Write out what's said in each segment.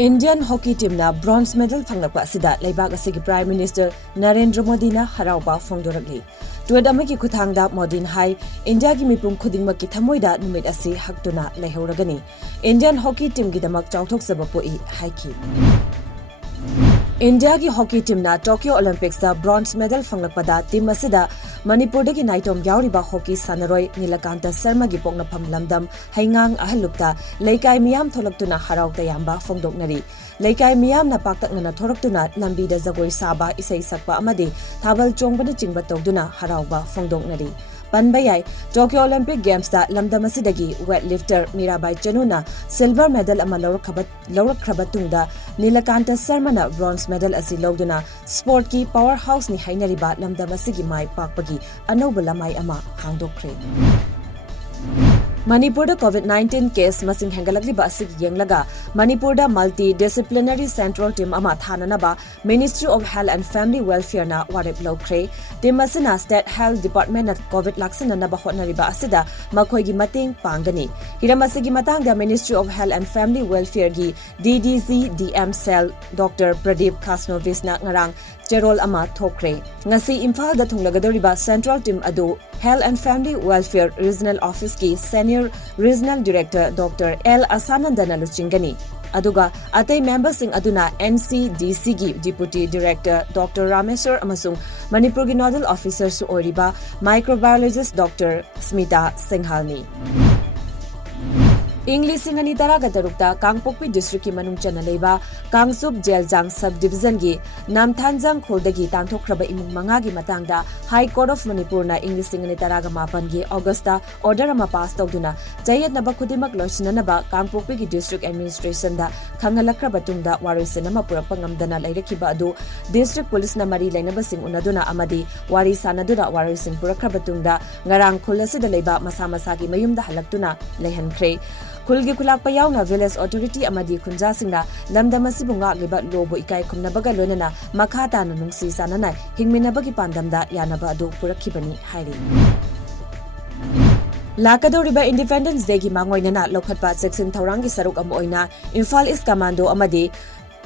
Indian hockey team na bronze medal phanglakpa asida leibak asigi Prime Minister Narendra Modi na harauba phongdoragli. Tuwad amagi kuthangda Modin hai India gi mipum khudingmak ki thamoida numit asi haktuna leihoragani. Indian hockey team gi damak chawthok sabapoi haiki. India ki hockey team na Tokyo Olympics da bronze medal phanglakpada team asida Manipur dagi naitom yauriba hockey sanaroi Nilakanta Sharma gi pokna pham lamdam haingang ahalupta leikai miyam tholaktuna harau tayamba phongdoknari. Leikai miyam na paktakna thoraktuna lambi da jagoi saba isai sakpa amadi thabal chongbana chingba tawduna harauba phongdoknari. Panbayai Tokyo Olympic Games da lamdamasidagi weightlifter Mirabai Chanuna silver medal ama lawrakrabatungda Nilakanta Sharma na bronze medal asi lawduna sport ki powerhouse ni hainariba lamdamasigi mai pakpagi anoba lamai ama hangdokre. Manipur da COVID-19 case masing hengalagli ba asig yenglaga Manipur da multidisciplinary central team ama thananaba Ministry of Health and Family Welfare na warep lawkre team masina State Health Department na COVID laksana na ba hotnariba asida makhoi gi mating pangani hiramasigi matang da Ministry of Health and Family Welfare gi DDZ DM cell Dr. Pradeep Kasnovis na ngarang Gerol ama thokre ngasi Imphal da thunglagadoriba central team adu Health and Family Welfare Regional Office ki Senior Regional Director Dr. L. Asanandana Luchingani. Aduga atay members sing aduna NCDC gi Deputy Director Dr. Rameswar amasung Manipur gi Nodal Officer su oriba Microbiologist Dr. Smita Singhalni. English singani taraga tarukta KANGPOKPI district ki manung chana leiba Kangsup Jeljang subdivision gi Namthanjang kholdagi tangthokraba imung manga gi matangda High Court of Manipur na English singani taraga mapan gi Augusta order ama pass tawduna jayat naba khudimak loisinanaba KANGPOKPI gi district administration da khangalakra batungda warisinama purappa ngamdana lairakiba adu district police na mari lainaba sing unaduna amadi wari sanadura warisin purakra batungda ngarang khulasida leiba masa masa gi mayumda halaktuna leihankre Kulgi kulakpa yauna village authority amadi khunja singna lamdamasibu ngagliba lobo ikai khumnabaga lonana makhata na nungsi sanana hingminabagi pandamda yanaba adu purakhibani hairi. Lakadoriba Independence Day gi mangoinana lokhatpa section thaurangi saruk am oina Imphal East Commando amadi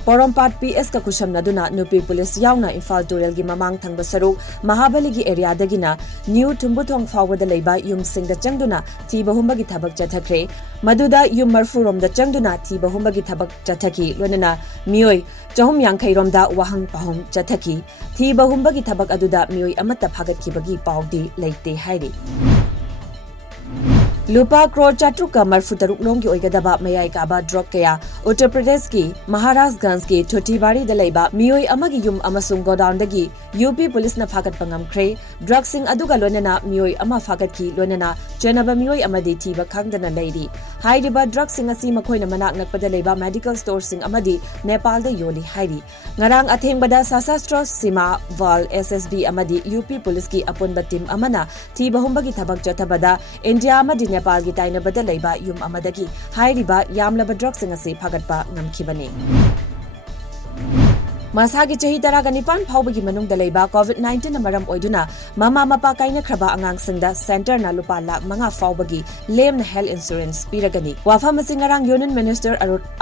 Porompat PS ka kushamnaduna nupi police yauna Imphal Turel gi mamang thangba saruk Mahabali gi area dagina New Tumbuthong fawada leiba yum singda changduna thi bahumba gi thabak chathakre maduda yum marfurom da changduna thi bahumba gi thabak chathaki lonana mioi chahum yangkhai romda wahang pahum chathaki thi bahumba gi thabak aduda mioi amata phagat khibagi paudi leite hairi. Lupa crore chatruka marfutaruk longi oigadaba mayai kaba drop kaya Uttar Pradesh ki MAHARAJGANJ ki Thotibari dalaiba mioi amagi yum amasung godown dagi UP police na phagat pangamkre drug sing aduga lonana mioi ama phagat ki lonana chenaba mioi amadi thiba khangdana leiri hairiba drug sing asi makhoina manak nakpada leiba medical store sing amadi Nepal da yoli hairi ngarang athengbada Sasastro Sima Val SSB amadi UP police ki apunba team amana thiba humbagi thabak chathabada India amadi Nepal gi tainabada leiba yum amadagi hairiba yamlaba drug sing asi phagatpa ngamkhibani. Masagi chahi taraga nipan phawbagi manungda leiba COVID-19 na maram oiduna mama mapa kaina khraba angang singda center na lupa lakh manga phawbagi lem na health insurance piragani wafam singarang Union Minister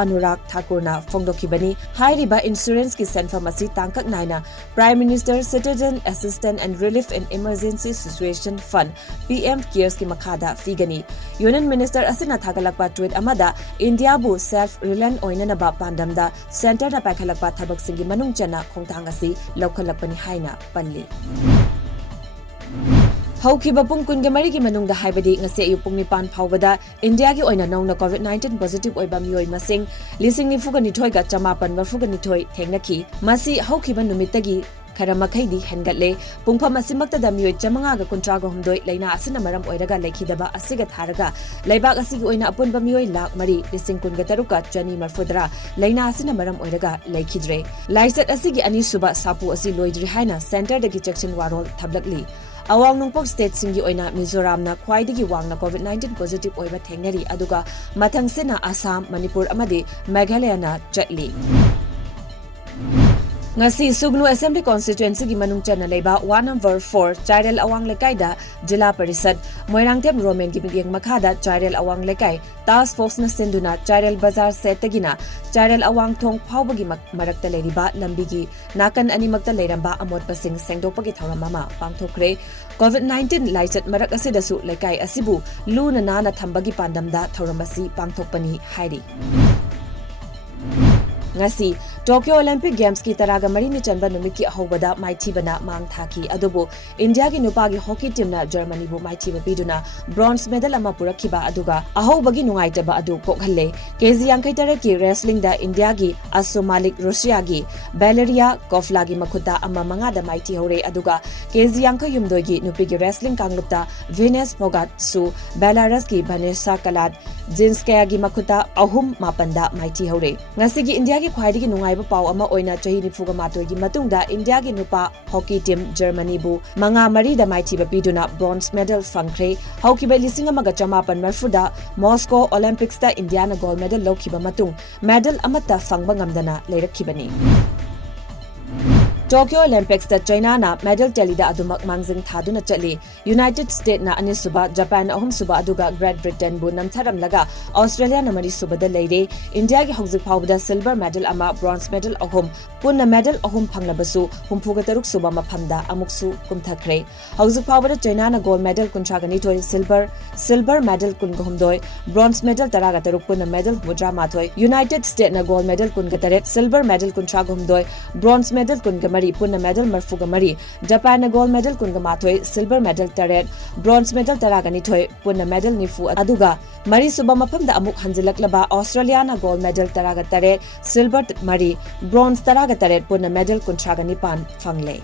Anurag Thakur na phongdokhibani hairiba insurance ki senfam asi tangkak naina Prime Minister Citizen Assistance and Relief in Emergency Situation Fund PM CARES ki makhada figani Union Minister asina thagalakpa tweet amada India bu self reliant oina na ba pandamda center na pakhalakpa thabak singi Chana khongtang asi lokhalakpani haina panli Haukiba pung kun gamari ki manungda haibadi ngase ayu pung nipan phawbada India gi oina nongna COVID-19 positive oiba mioi masing lising ni fugani thoi ga chamapan wa fugani thoi thengnaki masi haukiba numitagi Karamakhaidi hengatle pungpham asimakta da mioi chamanga ga kontraga humdoi leina asina maram oiraga lekhidaba asiga tharaga leibak asigi oina apunba mioi lakh mari lising kun ga taruka chani marfudra leina asina maram oiraga lekhidre laisat asigi ani suba sapu asi loidri haina center dagi section warol thablakli Awang nungpok state singi oina Mizoram na khwaidagi wangna COVID-19 positive oiba thengnari aduga mathang sena Assam Manipur amadi Meghalaya na chatli ngasi Sugnu Assembly Constituency gi manung chana leba 1 number 4 Chairel Awang Lekai da Jila Parisad Moirangtep Roman gi biyeng makhada Chairel Awang Lekai Task Force na senduna Chairel Bazar setagina Chairel Awang Thong phawbagi marakta leriba lambi gi nakan animakta leramba amot pasing sengdopagi thawramama pangthokre COVID-19 laichat marak asidasu lekai asibu luna nana thambagi pandamda thawramasi pangthokpani hairi ngasi Tokyo Olympic Games ki taraga marini chanba numit ki ahobada maithibana mang thaki adubu India ki nupagi hockey team na Germany bu maithiba biduna bronze medal ama purakhiba aduga ahobagi nungaitaba adu kokhalle kg yankai tare ki wrestling da India gi Asu Malik Russia gi Valeria Kofla gi makhuta ama manga da maithi hore aduga kg yankai yumdoi gi nupi gi wrestling kanglupta Venus Pogat su Belarus ki Vanessa Kalat Jinskaya gi makhuta ahum mapanda maithi hore ngasi gi India gi khwaidi gi nungai pau ama oina chahi nifuga matoi gi matungda India gi nupa hockey team Germany bu manga mari da maithi ba piduna bronze medal fangkhre hockey ba lising amaga chamapan marfuda Moscow Olympics da India na gold medal lokhiba matung medal amata fangba ngamdana leirakkhibani Tokyo Olympics da China na medal tally da adumak mangjing thaduna chali United States na ani suba Japan ahum suba aduga Great Britain bu namtharam laga Australia na mari suba da leire India gi hauzik phawda silver medal ama bronze medal ahum punna medal ahum phanglabasu humpuga taruk suba maphamda amuksu kumthakre hauzik phawda China na gold medal kunchagani toy silver medal kungahumdoi bronze medal taraga taruk punna medal mudra mathoi United States na gold medal kungataret silver medal kunchagumdoi bronze medal kungamari punna medal marfuga mari Japan na gold medal kunga mathoi silver medal taret bronze medal taragani thoi punna medal nifu aduga mari suba maphamda amuk hanjilaklaba Australia na gold medal taraga taret silver mari bronze taraga taret punna medal kuntragani pan fangle